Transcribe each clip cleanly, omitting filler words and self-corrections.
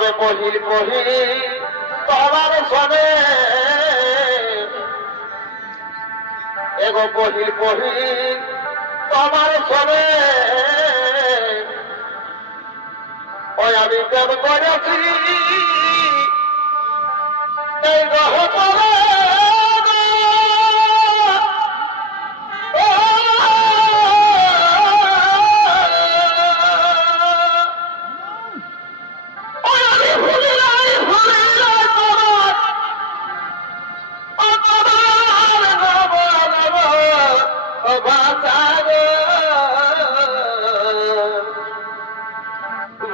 তবে পহিল পহিল তোমার সনে এগো পহিল পহিল তোমার সনে ওই আমি প্রেম করেছি এই গ্রহ পরে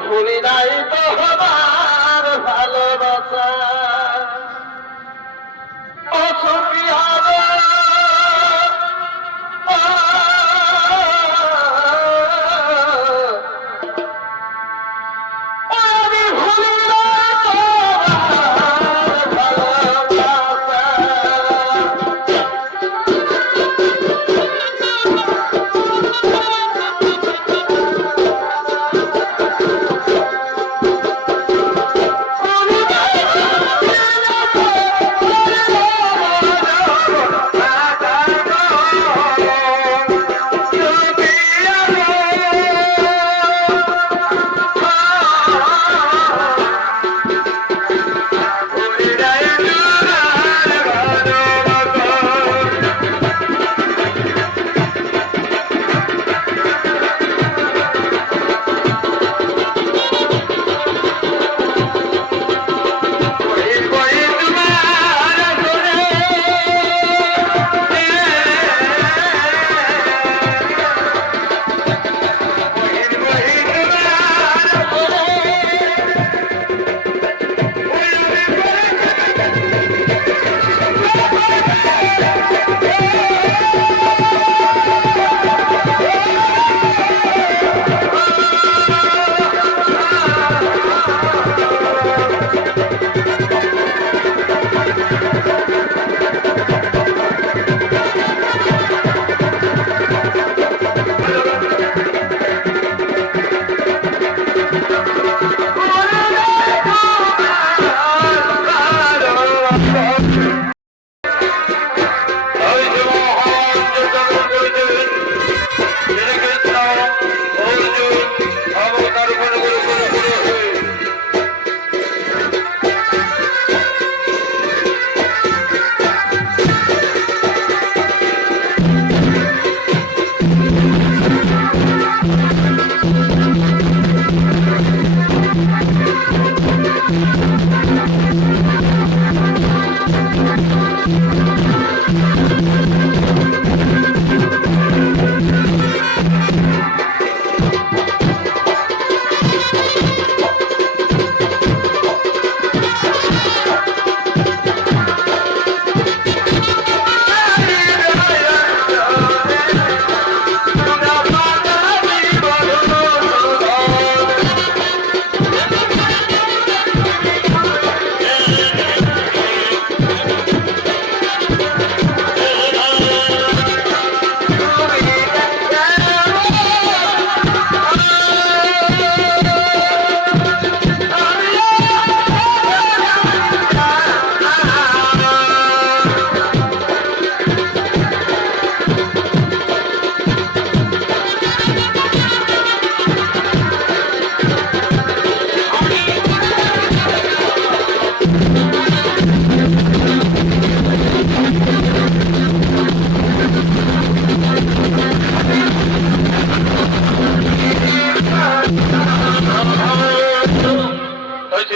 ভুলি নাই তো আমার ভালোবাসা অসুখী হবে আমি ভুলি নাই তোমার ভালোবাসা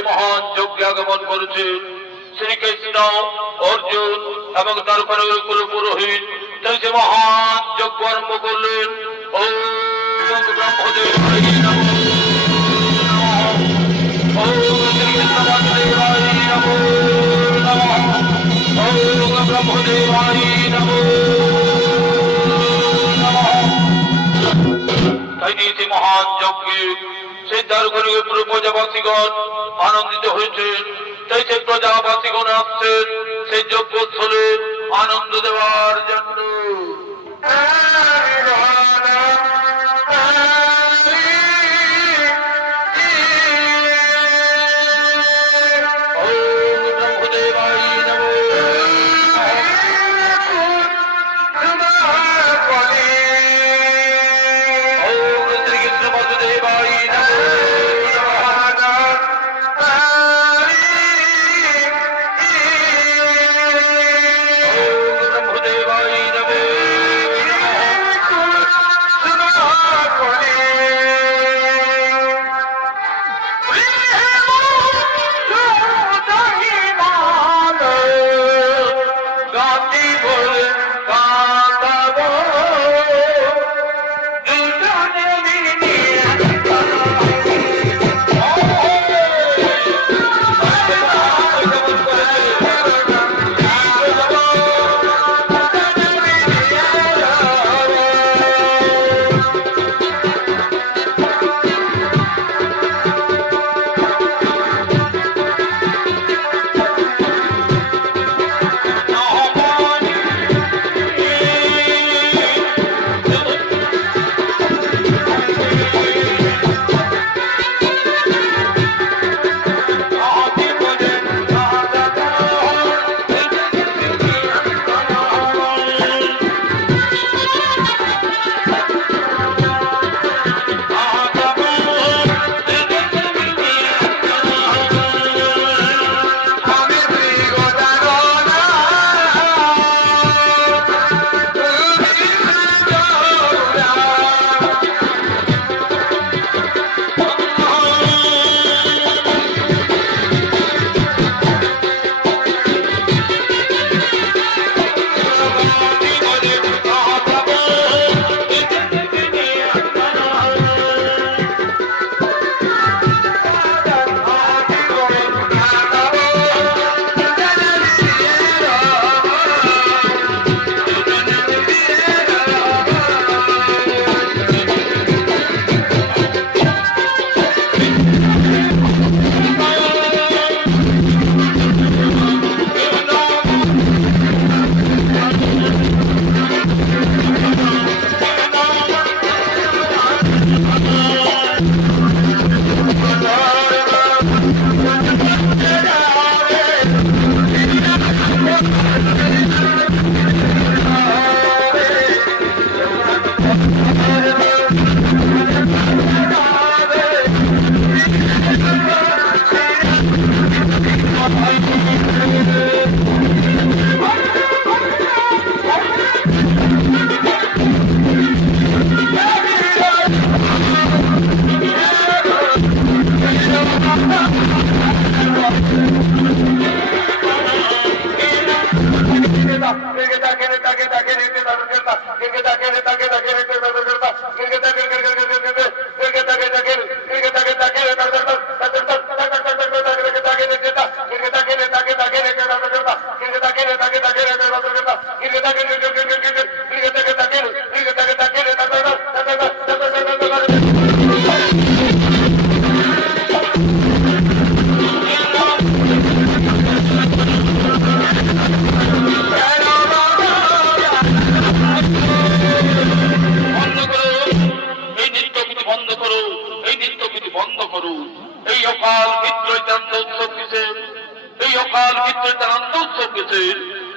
মহান যজ্ঞে আগমন করেছে শ্রীকৃষ্ণ অর্জুন এবং তারপরে পুরোহিত সে মহান যজ্ঞ আরম্ভ করলেন ওম ব্রহ্মদেবায় নমঃ ওম শ্রীকৃষ্ণদেবায় নমঃ ওম ব্রহ্মদেবায় নমঃ তাই নিয়ে মহান যজ্ঞে সিদ্ধারগণে পুরো প্রজাবাসীগণ আনন্দিত হয়েছেন তাই সেই প্রজাবাসীগণ আসছেন সেই যজ্ঞস্থলে আনন্দ দেওয়ার জন্য।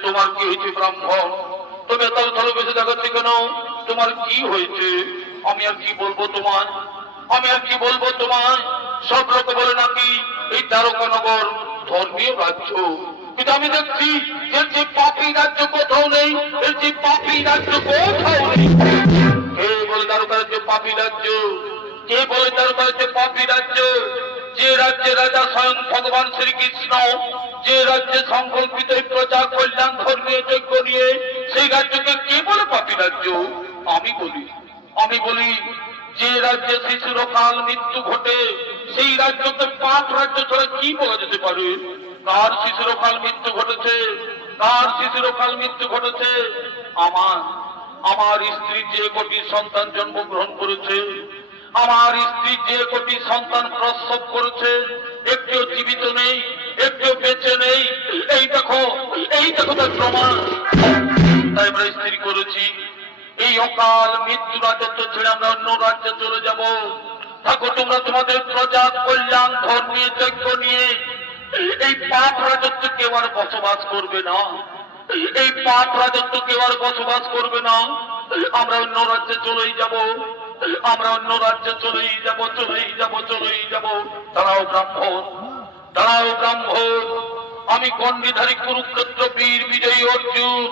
তোমার কি হয়েছে ব্রাহ্মণ? তুমি তাহলে তাহলে বেঁচে দেখাচ্ছি কেন? তোমার কি হয়েছে? আমি আর কি বলবো তোমায়, আমি আর কি বলবো তোমায়? সব লোক বলে নাকি এই দ্বারকানগর ধর্মীয় রাজ্য, কিন্তু আমি দেখছি এর যে পাপী রাজ্য কোথাও নেই, এর যে পাপী রাজ্য কোথাও নেই। কে বলে দ্বারকা রাজ্য পাপী রাজ্য? কে বলে দ্বারকা রাজ্য পাপী রাজ্য? যে রাজ্যে রাজা স্বয়ং ভগবান শ্রীকৃষ্ণ, যে রাজ্যে সংকল্পিত প্রজা কল্যাণ ধর্মীয় যজ্ঞ নিয়ে, সেই রাজ্যকে কে বলে পাপী রাজ্য? আমি বলি যে রাজ্যে শিশুর কাল মৃত্যু ঘটে, সেই রাজ্যকে পাপ রাজ্য ছাড়া কি বলা যেতে পারে? কার শিশুর কাল মৃত্যু ঘটেছে? কার শিশুর কাল মৃত্যু ঘটেছে? আমার স্ত্রী যে কোটি সন্তান জন্মগ্রহণ করেছে, আমার স্ত্রী যে কোটি সন্তান প্রসব করেছে, একটিও জীবিত নেই, একটিও বেঁচে নেই। এই দেখো তার প্রমাণ। তাই আমরা স্ত্রী করেছি, এই অকাল মৃত্যু রাজত্ব ছেড়ে আমরা অন্য রাজ্যে চলে যাব। থাকো তোমরা তোমাদের প্রজা কল্যাণ ধর্মীয় যজ্ঞ নিয়ে। এই পাপ রাজত্ব কেউ আর বসবাস করবে না, এই পাপ রাজত্ব কেউ আর বসবাস করবে না। আমরা অন্য রাজ্যে চলেই যাব, আমরা অন্য রাজ্যে চলেই যাব। দাঁড়াও ব্রাহ্মণ, দাঁড়াও ব্রাহ্মণ। আমি গণ্ডিধারী কুরুক্ষেত্র বীর বিজয়ী অর্জুন,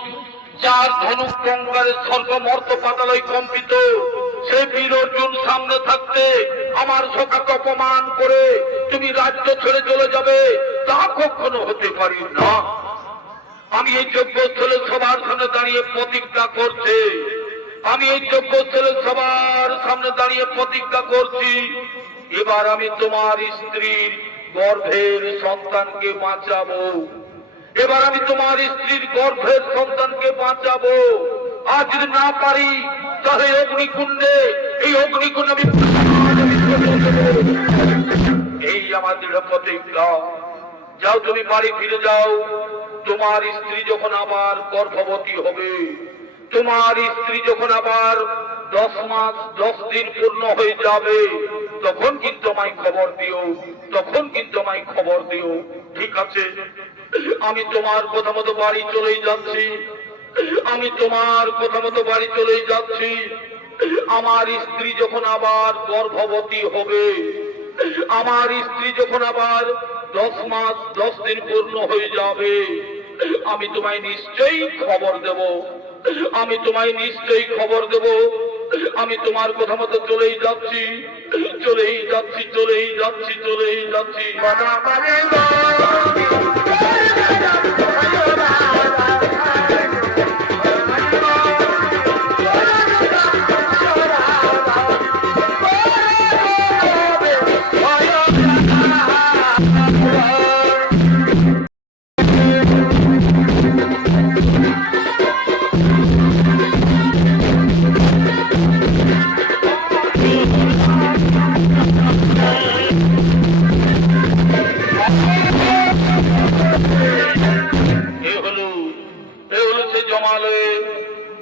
যার ধনুক গঙ্গারের স্বর্গ মর্ত পাতালয় কম্পিত, সে বীর অর্জুন সামনে থাকতে আমার সখাকে অপমান করে তুমি রাজ্য ছেড়ে চলে যাবে, তা কখনো হতে পারি না। আমি এই যজ্ঞস্থলে সবার সামনে দাঁড়িয়ে প্রতিজ্ঞা করছি, আমি এই যজ্ঞস্থলে সবার সামনে দাঁড়িয়ে প্রতিজ্ঞা করছি, এবার আমি তোমার স্ত্রীর গর্ভের সন্তানকে বাঁচাবো, এবার আমি তোমার স্ত্রীর গর্ভের সন্তানকে বাঁচাবো। আজ যদি না পারি তাহলে অগ্নিকুণ্ডে, এই অগ্নিকুণ্ড আমি এই আমার দৃঢ় প্রতিজ্ঞা। যাও তুমি বাড়ি ফিরে যাও, তোমার স্ত্রী যখন আবার গর্ভবতী হবে, তোমার স্ত্রী যখন আবার 10 মাস 10 দিন পূর্ণ হয়ে যাবে, তখন কিন্তু আমায় খবর দিও, তখন কিন্তু আমায় খবর দিও। ঠিক আছে, আমি তোমার কথা মতো বাড়ি চলেই যাচ্ছি, আমি তোমার কথা মতো বাড়ি চলেই যাচ্ছি। আমার স্ত্রী যখন আবার গর্ভবতী হবে, আমার স্ত্রী যখন আবার 10 মাস 10 দিন পূর্ণ হয়ে যাবে, আমি তোমায় নিশ্চয়ই খবর দেব, আমি তোমায় নিশ্চয়ই খবর দেব। আমি তোমার কথা মতো চলেই যাচ্ছি।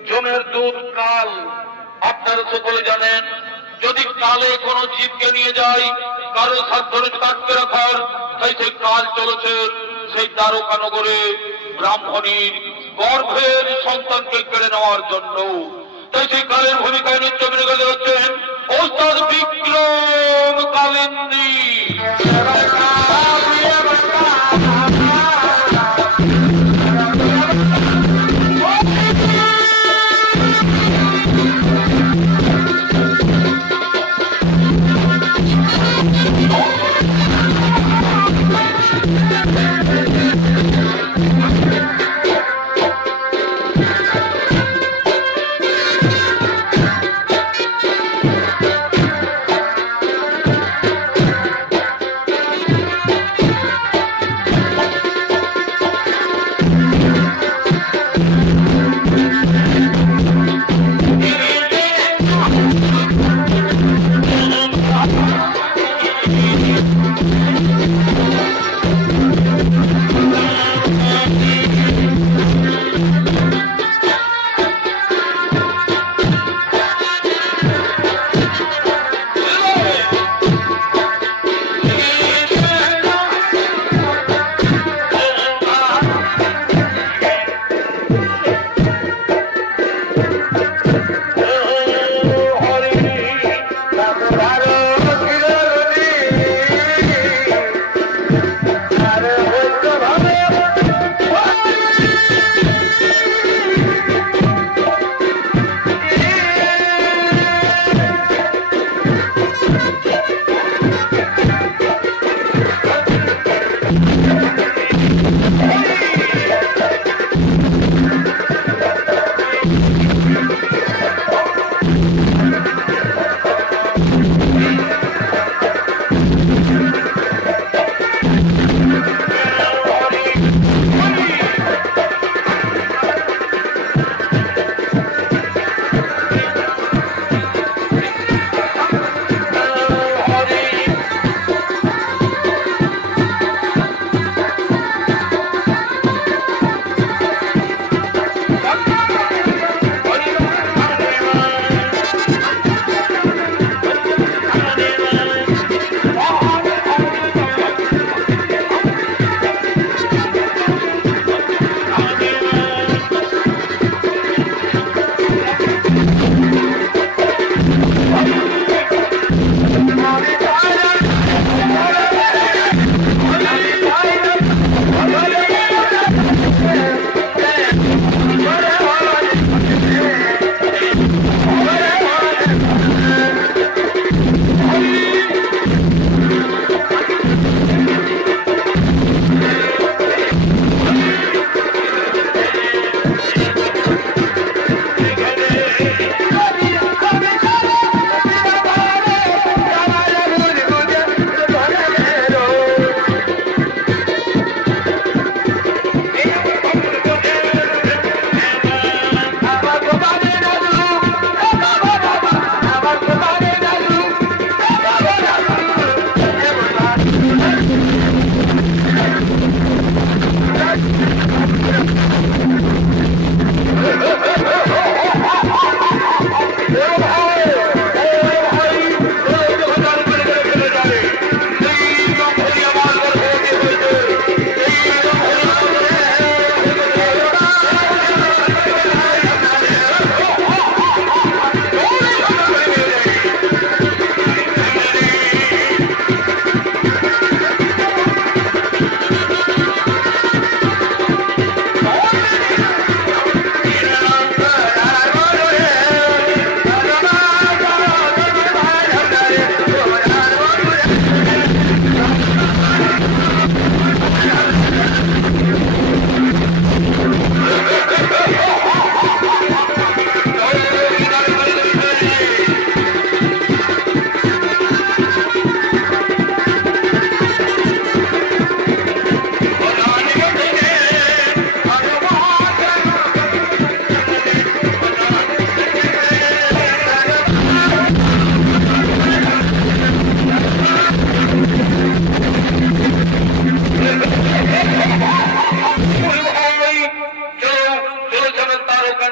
জমের দুধ কাল। আপনারা সকলে জানেন, যদি কালে কোনো জীবকে নিয়ে যায়, কারো সাধ্য আটকে রাখার, তাই সেই কাল চলেছে সেই দ্বারকানগরে ব্রাহ্মণীর গর্ভের সন্তানকে কেড়ে নেওয়ার জন্য। তাই সেই কালের ভূমিকায় নৃত্য অভিনয় হচ্ছেন ওস্তাদ বিক্রম কালিন্দী।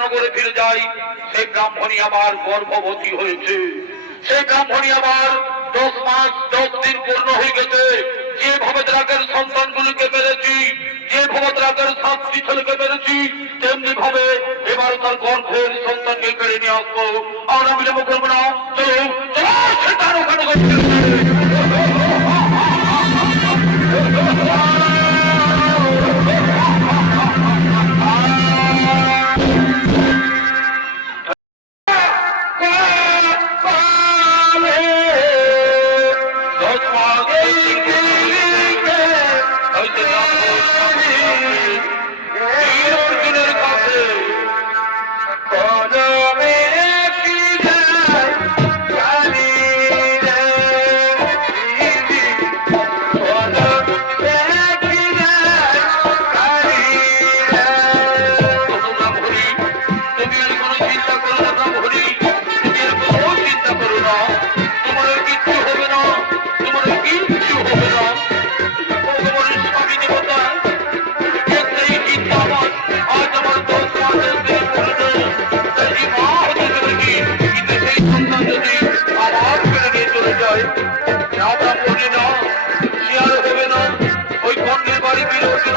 নগরে ফিরে যায়, সেই ব্রাহ্মণী আবার গর্ভবতী হয়েছে। সেই ব্রাহ্মণী আবার 10 মাস 10 দিন পূর্ণ হয়ে গেছে। যে ভবদ্রাগের সন্তানগুলিকে মেরেছি, যে ভবদ্রাগের 7টি ছেলেকে মেরেছি, তেমনি ভাবে এবার তার গর্ভের সন্তানকে কেড়ে নিয়ে আসবো। আমরা বিলম্ব করবো না, চলো চলো সেটার ওখানে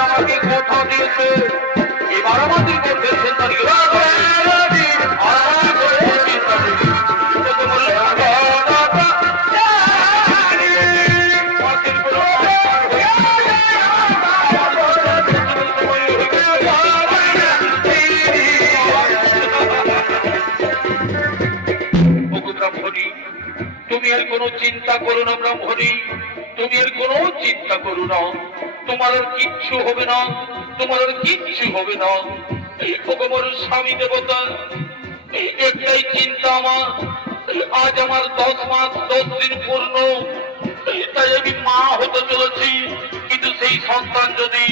আমাকে কথা দিয়েছে। এবার আমাদের গর্ভের সন্তানকে তুমি এর কোনো চিন্তা করো না ব্রাহ্মণী, তুমি এর কোনো চিন্তা করো না, তোমার আর কিচ্ছু হবে না, তোমার আর কিচ্ছু হবে না। ভগবান স্বামী দেবতা, একটাই চিন্তা আমার, আজ আমার 10 মাস 10 দিন পূর্ণ, তাই আমি মা হতে চলেছি, কিন্তু সেই সন্তান যদি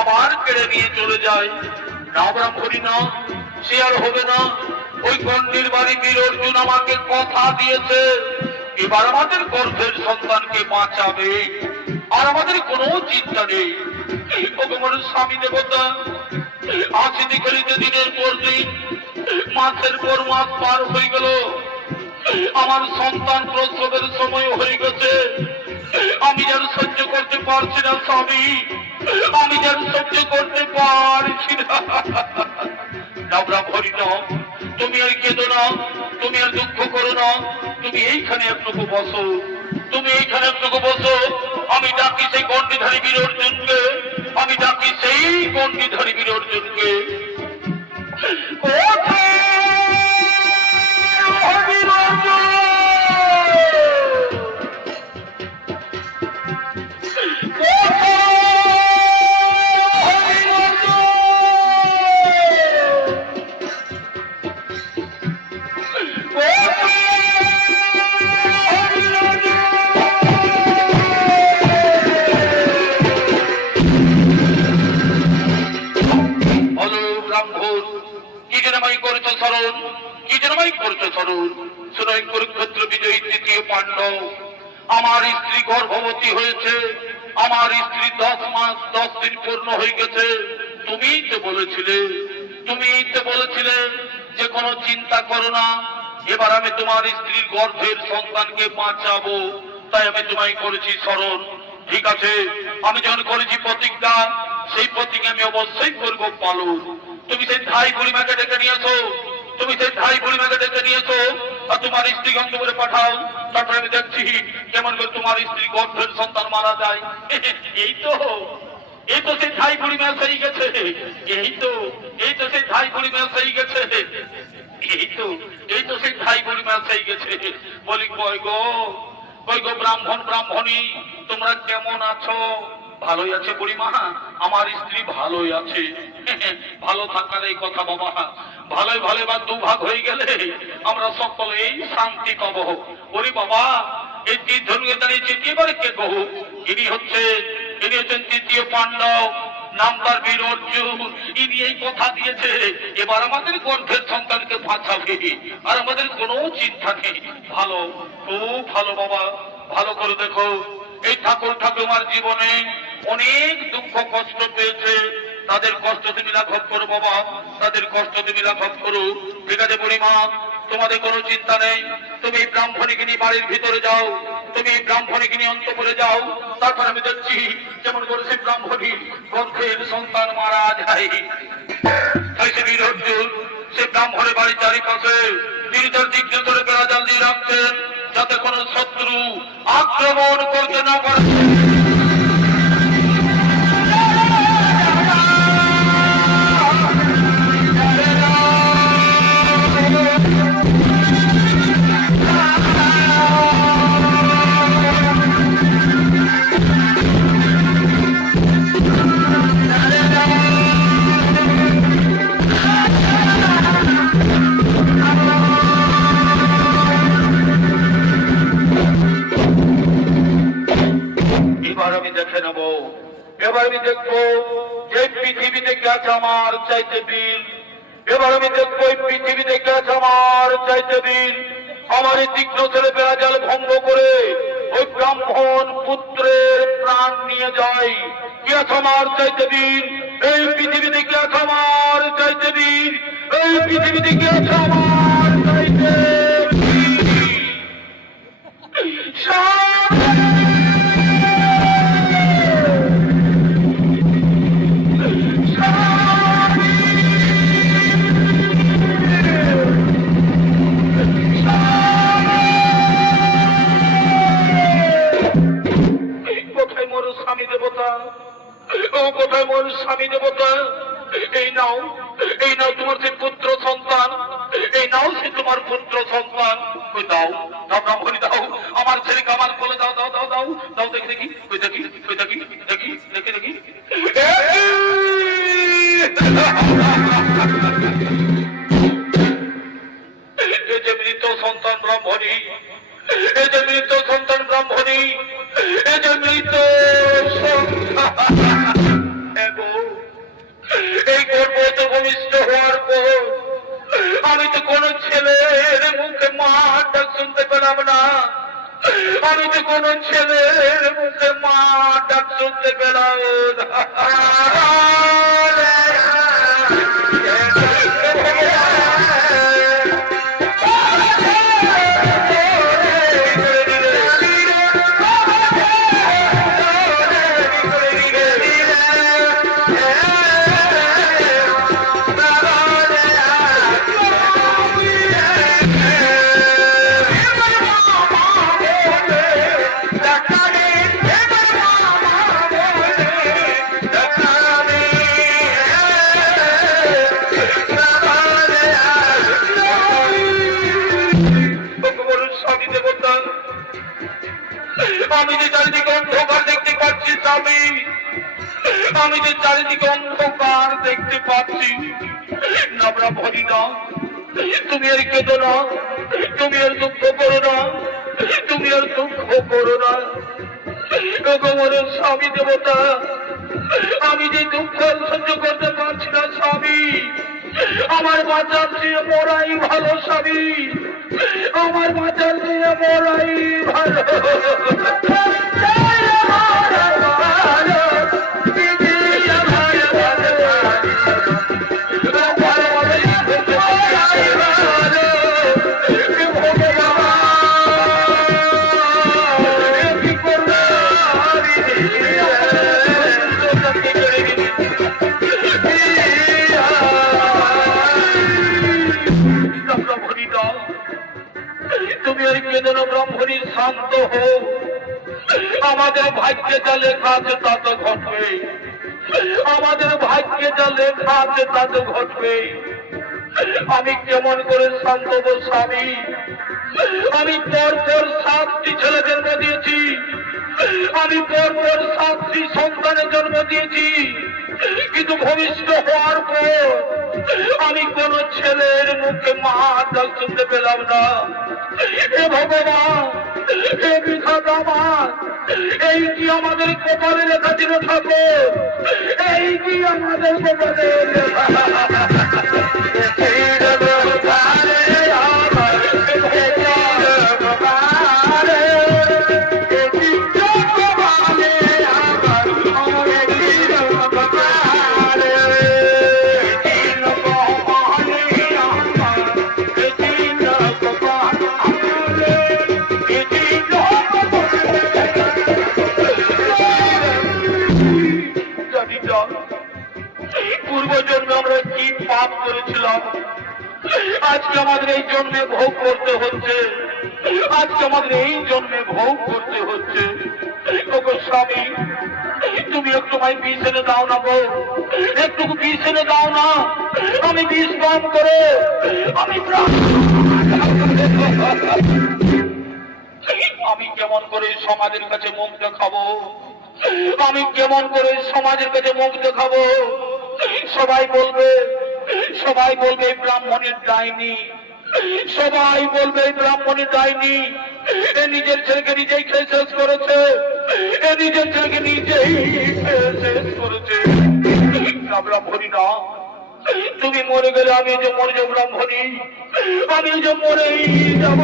আবার কেড়ে নিয়ে চলে যায়, না ব্রাহ্মণী না, সে আর হবে না। ওই গণ্ডির বাড়ি বীর অর্জুন আমাকে কথা দিয়েছে, এবার আমাদের গর্ভের সন্তানকে বাঁচাবে, আর আমাদের কোনো চিন্তা নেই। ভগবানের স্বামী দেবতা, আসিতে খেলিতে দিনের পর দিন, মাসের পর মাস পার হয়ে গেল, আমার সন্তান প্রসবের সময় হয়ে গেছে। আমি যেন সহ্য করতে পারছি না স্বামী, আমি যেন সহ্য করতে পারছি না। ব্রাহ্মণী নাও, তুমি আর কেঁদো না, তুমি আর দুঃখ করো না, তুমি এইখানে একটুকু বসো, তুমি এইখানে একটুকু বসো। আমি ডাকি সেই গণ্ডিধারী বীর অর্জুনকে, আমি ডাকি সেই গণ্ডিধারী বীর অর্জুনকে। কুরুক্ষেত্র বিজয়ী 3য় পাণ্ডব, আমার স্ত্রী গর্ভবতী হয়েছে, আমার স্ত্রী 10 মাস 10 দিন পূর্ণ হয়ে গেছে। তুমিই তো বলেছিলে, তুমিই তো বলেছিলে যে কোনো চিন্তা করো না, এবার আমি তোমার স্ত্রীর গর্ভের সন্তানকে বাঁচাবো, তাই আমি তোমায় করেছি স্মরণ। ঠিক আছে, আমি যখন করেছি প্রতিজ্ঞা, সেই প্রতিজ্ঞা আমি অবশ্যই করবো পালন। তুমি সেই ধাই বুড়িমাকে ডেকে নিয়েছো, তুমি সেই ধাই বুড়িমাকে ডেকে নিয়েছো, আর তোমার স্ত্রী গন্ধ করে পাঠাও, তারপরে আমি দেখছি কেমন করে তোমার স্ত্রী গর্ভের সন্তান মারা যায়। এই তো এই তো সেই ধাই বুড়িমা সেই গেছে, এই তো সেই ধাই বুড়িমা সেই গেছে, এই তো সেই ধাই বুড়িমা সেই গেছে। বলি কই গো ব্রাহ্মণ ব্রাহ্মণী, তোমরা কেমন আছো? ভালোই আছে বুড়িমা, আমার স্ত্রী ভালোই আছে। ভালো থাকার এই কথা বাবা, ভালোই ভালো বা দুভাগ হয়ে গেলে আমরা সকলেই শান্তি পাবো। ওরে বাবা, এই তীর্থকে দাঁড়িয়েছে এবারে কে কহ, ইনি হচ্ছেন 3য় পাণ্ডব, নাম তার বীর অর্জুন। ইনি এই কথা দিয়েছে এবার আমাদের গর্ভের সন্তানকে বাঁচাবে, আর আমাদের কোনো চিন্তা নেই। ভালো, খুব ভালো বাবা, ভালো করে দেখো, এই ঠাকুর ঠাকুমার জীবনে অনেক দুঃখ কষ্ট পেয়েছে, তাদের কষ্ট তুমি লাঘব করো বাবা, তাদের কষ্ট তুমি লাঘব করো। ঠিক আছে বুড়িমা, তোমাদের কোনো চিন্তা নেই, তুমি ব্রাহ্মণীকে নিয়ে বাড়ির ভিতরে যাও, তুমি ব্রাহ্মণীকে নিয়ে অন্তঃপুরে যাও। তারপর আমি দেখছি যেমন করেছে ব্রাহ্মণী গর্ভের সন্তান মারা যায়। তাই সে বীর অর্জুন সে ব্রাহ্মণের বাড়ির চারিপাশে তিনি তার দিগ্ধ ধরে বেড়া জাল দিয়ে রাখতেন, যাতে কোনো শত্রু আক্রমণ করতে না পারে। এবার আমি দেখবো যে পৃথিবীতে গেছে আমার চাইতে বীর। এবার আমি দেখবো এই পৃথিবীতে গেছে আমার চাইতে বীর। আমার এই তীক্ষ্ণ ছেলে বেড়া জাল ভঙ্গ করে ওই ব্রাহ্মণ পুত্রের প্রাণ নিয়ে যায়। গেছে আমার চাইতে বীর, এই পৃথিবীতে গেছে আমার চাইতে বীর, এই পৃথিবীতে গেছে আমার চাইতে স্বামী দেবতা। এই নাও, এই নাও তোমার যে পুত্র সন্তান, এই নাও সে তোমার পুত্র সন্তান। ওই দাও দাও ব্রাহ্মণী দাও, আমার ছেলেকে আমার বলে দাও দাও দাও দাও দাও। দেখি দেখি ওই দেখি ওই দেখি দেখি দেখি দেখি এই যে মৃত সন্তান ব্রাহ্মণী, এই যে মৃত সন্তান ব্রাহ্মণী, এই যে মৃত এই গর্ভবতী ভূমিষ্ঠ হওয়ার পর আমি তো কোন ছেলের মুখে মা ডাক শুনতে পেলাম না। আমি তো কোন ছেলের মুখে মা ডাক শুনতে পেলাম না। আমি যে চারিদিকে অন্ধকার দেখতে পাচ্ছি স্বামী, আমি যে চারিদিকে অন্ধকার দেখতে পাচ্ছি না ব্রাহ্মণী না, তুমি আর কেঁদো না, তুমি আর দুঃখ করো না, তুমি আর দুঃখ করো না। স্বামী দেবতা, আমি যে দুঃখ সহ্য করতে পারছি না স্বামী, আমার বাঁচার চেয়ে মরাই ভালো স্বামী, আমার বাঁচার চেয়ে মরাই ভালো। ব্রাহ্মণী শান্ত হো, আমাদের ভাগ্যে যা লেখা আছে তা তো ঘটবে, আমাদের ভাগ্যে যা লেখা আছে তা তো ঘটবে। আমি কেমন করে শান্ত হবো স্বামী? আমি পরপর 7টি ছেলে জন্ম দিয়েছি, আমি পরপর 7টি সন্তানের জন্ম দিয়েছি, কিন্তু ভূমিষ্ঠ হওয়ার পর আমি কোন ছেলের মুখে মা ডাক শুনতে পেলাম না। হে ভগবান, হে বিধাতা আমার, এই কি আমাদের কপালে লেখা ছিল ঠাকুর? এই কি আমাদের কপালে লেখা? পাপ করেছিলাম, আজকে আমাদের এই জন্মে ভোগ করতে হচ্ছে, আজকে আমাদের এই জন্মে ভোগ করতে হচ্ছে। ওগো স্বামী, তুমি একটু আমায় বিষ এনে দাও না গো, একটু বিষ এনে দাও না, আমি বিষ পান করে আমি আমি কেমন করে সমাজের কাছে মুখ দেখাবো, আমি কেমন করে সমাজের কাছে মুখ দেখাবো? সবাই বলবে, সবাই বলবে ব্রাহ্মণের ডাইনি, সবাই বলবে ব্রাহ্মণের ডাইনি, এ নিজের ছেলেকে নিজেই খেয়ে শেষ করেছে, এ নিজের ছেলেকে নিজেই খেয়ে শেষ করেছে। ব্রাহ্মণী না, তুমি মরে গেলে আমি যে মরে যাবো ব্রাহ্মণী, আমি যে মরেই যাব।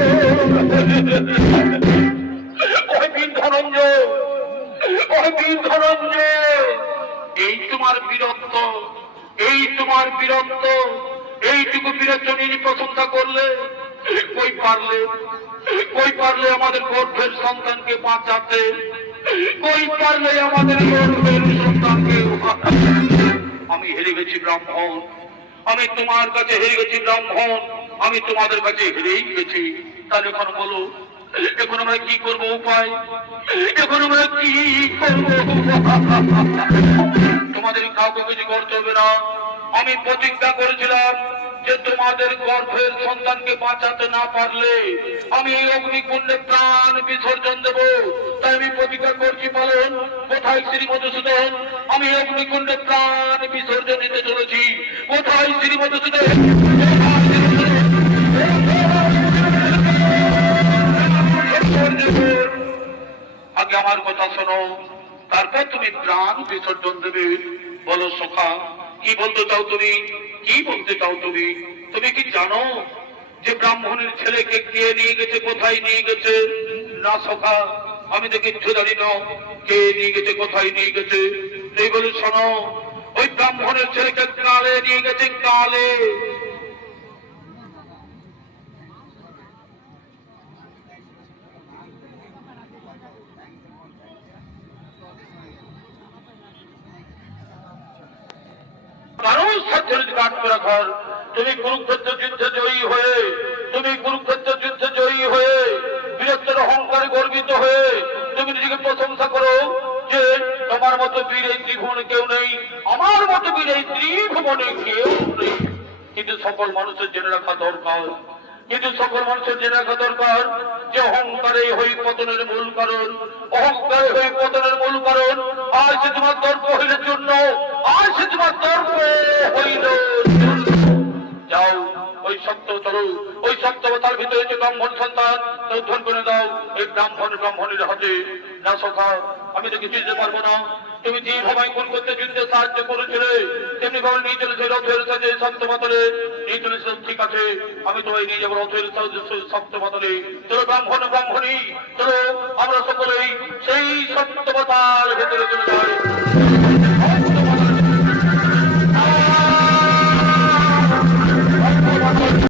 ওই বীর ধনঞ্জয়, ওই বীর ধনঞ্জয়, এই তোমার বীরত্ব, এই তোমার বীরত্ব, এইটুকু বীরত্বের প্রশংসা করলে কই পারলে, কই পারলে আমাদের গর্ভের সন্তানকে বাঁচাতে, কই পারলে আমাদের গর্ভের সন্তানকে। আমি হেরে গেছি ব্রাহ্মণ, আমি তোমার কাছে হেরে গেছি ব্রাহ্মণ, আমি তোমাদের কাছে হেরেই গেছি। তাহলে এখন বলো, এখন আমরা কি করবো উপায়, এখন আমরা কি করবো? তোমাদের কাউকে কিছু করতে হবে না। আমি প্রতিজ্ঞা করেছিলাম যে তোমাদের গর্ভের সন্তানকে বাঁচাতে না পারলে আমি এই অগ্নিকুণ্ডে প্রাণ বিসর্জন দেব। তাই আমি প্রতিজ্ঞা করছি, পালন কোথায় শ্রী মধুসূদন? আমি অগ্নিকুণ্ডে প্রাণ বিসর্জন দিতে চলেছি। কোথায় শ্রী মধুসূদন? আগে আমার কথা শোনো, তারপর তুমি প্রাণ বিসর্জন দেবে। বলো সখা, কি বলতে চাও তুমি, কি বলতে চাও তুমি? তুমি কি জানো যে ব্রাহ্মণের ছেলেকে কে নিয়ে গেছে, কোথায় নিয়ে গেছে? না সখা, আমি তো কিচ্ছু জানি না কে নিয়ে গেছে, কোথায় নিয়ে গেছে। এই বলে শোনো, ওই ব্রাহ্মণের ছেলেকে কালে নিয়ে গেছে, কালে। তুমি কুরুক্ষেত্র যুদ্ধে জয়ী হয়ে, তুমি কুরুক্ষেত্র যুদ্ধে জয়ী হয়ে বীরত্বের অহংকারে গর্বিত হয়ে তুমি নিজেকে প্রশংসা করো যে তোমার মতো বীর এই ত্রিভুবনে কেউ নেই, আমার মতো বীর এই ত্রিভুবনে কেউ নেই। কিন্তু সকল মানুষের জেনে রাখা দরকার, কিন্তু সকল মানুষের জেনে রাখা দরকার যে অহংকারে হই পতনের মূল কারণ, অহংকারে হই পতনের মূল কারণ। আজ সে তোমার দর্প হইলের জন্য, আজ সে তোমার দর্প হইল। যাও ওই সত্যবতার, ওই সত্যবতার ভিতরে যে ব্রাহ্মণ সন্তান উদ্ধার করে দাও এই ব্রাহ্মণ ব্রাহ্মণের হাতে। না সখা, আমি তো কিছু দিতে পারবো না। তুমি যেভাবে খুন করতে যুদ্ধে সাহায্য করেছিলে তেমনি ভাবে নিয়ে চলেছে রথের সাথে সত্যবতলে নিয়ে চলেছে। ঠিক আছে, আমি তোমায় নিয়ে যাবো রথের সত্যবতলে। চলো ব্রাহ্মণ ব্রাহ্মণী, চলো আমরা সকলেই সেই সত্যবতার ভেতরে চলে যাই।